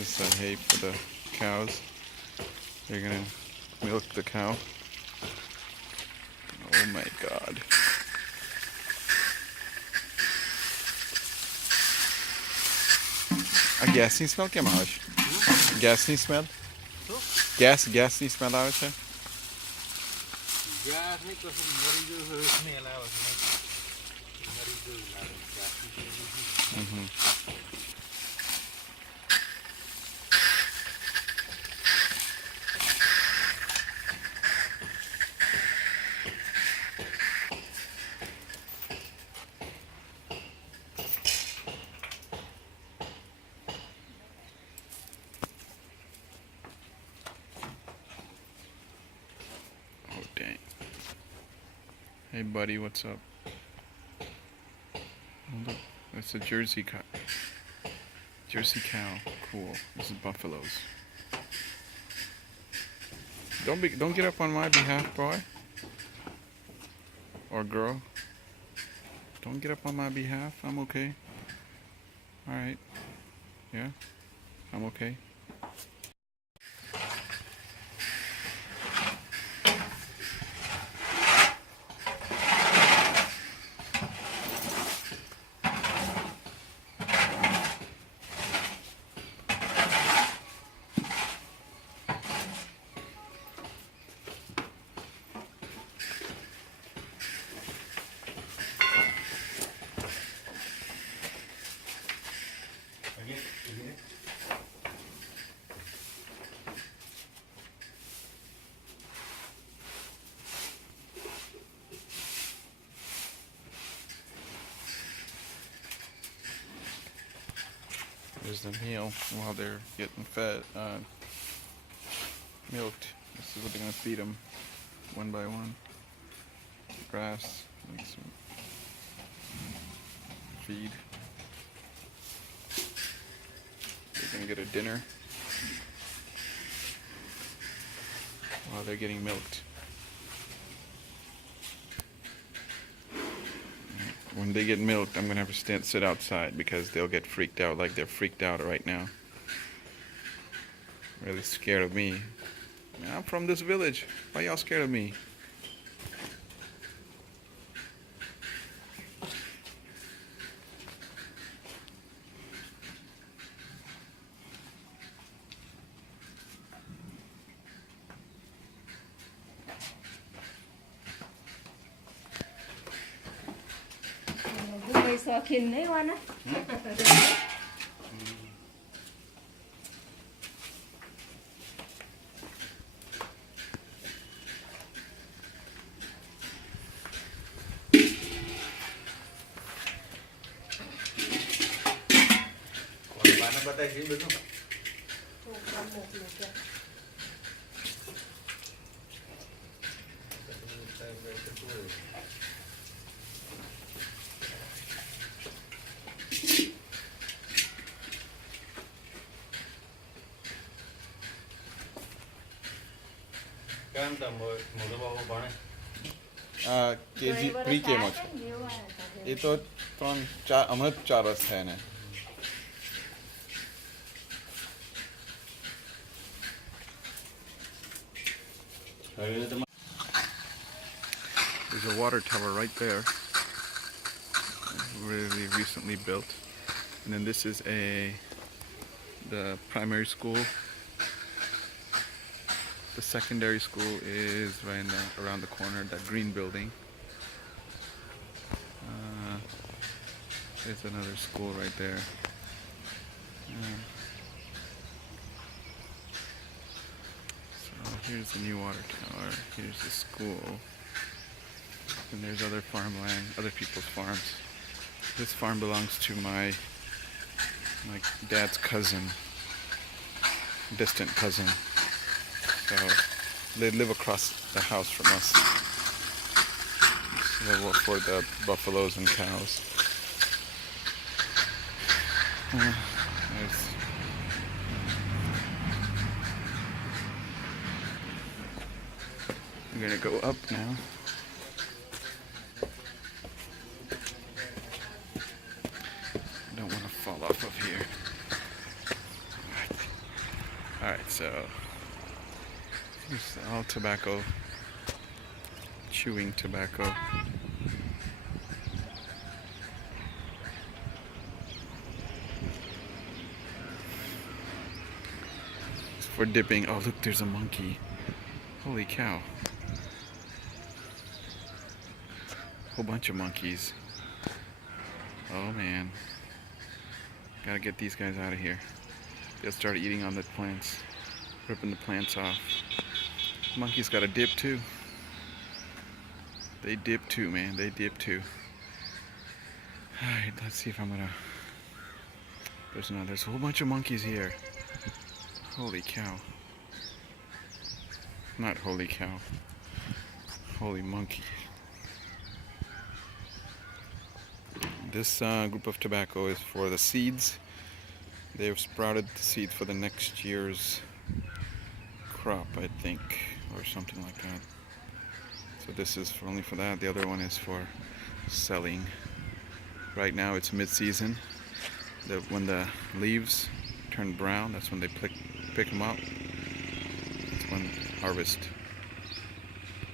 is the hay for the cows. They're gonna milk the cow. Oh my god. આ ગેસની smell કેમ આવે છે? ગેસની સ્મેલ? ગેસની સ્મેલ આવે છે? ગેસની તો મરી ગયું સ્મેલ આવે છે. મરી ગયું લાગે ગેસની. Oh dang. Hey buddy, what's up? Oh, look, that's a Jersey cow. Jersey cow. Cool. This is buffaloes. Don't get up on my behalf, boy. Or girl. Don't get up on my behalf. I'm okay. Alright. Yeah? I'm okay. There's the meal while they're getting fed, milked. This is what they're gonna feed them, one by one. Grass, like some feed. They're gonna get a dinner while they're getting milked. When they get milked, I'm gonna have to sit outside because they'll get freaked out like they're freaked out right now. Really scared of me. I'm from this village. Why y'all scared of me? શોખીન નહીં હોવાના. બતાવી બધું કેમ તો મોટો બાબુ ભણે KG pre કેમાં છે એ તો 3-4 હમણાં 4 વર્ષ થયા ને. There's a water tower right there, really recently built, and then this is the primary school. The secondary school is right around the corner, that green building. There's another school right there. So here's the new water tower. Here's the school. And there's other farmland, other people's farms. This farm belongs to my dad's cousin, distant cousin. So they live across the house from us. So they will afford the buffaloes and cows. We're gonna go up now. I don't want to fall off of here. It's all tobacco, chewing tobacco. It's for dipping. Oh, look, there's a monkey. Holy cow. Whole bunch of monkeys. Oh man. Gotta get these guys out of here. They'll start eating on the plants, ripping the plants off. Monkeys got a dip too. They dip too, man. They dip too. Alright, let's see if I'm gonna. There's a whole bunch of monkeys here. Holy cow. Not holy cow. Holy monkey. This group of tobacco is for the seeds. They've sprouted the seeds for the next year's crop, I think, or something like that. So this is only for that. The other one is for selling. Right now it's mid-season. When the leaves turn brown, that's when they pick them up. That's when harvest.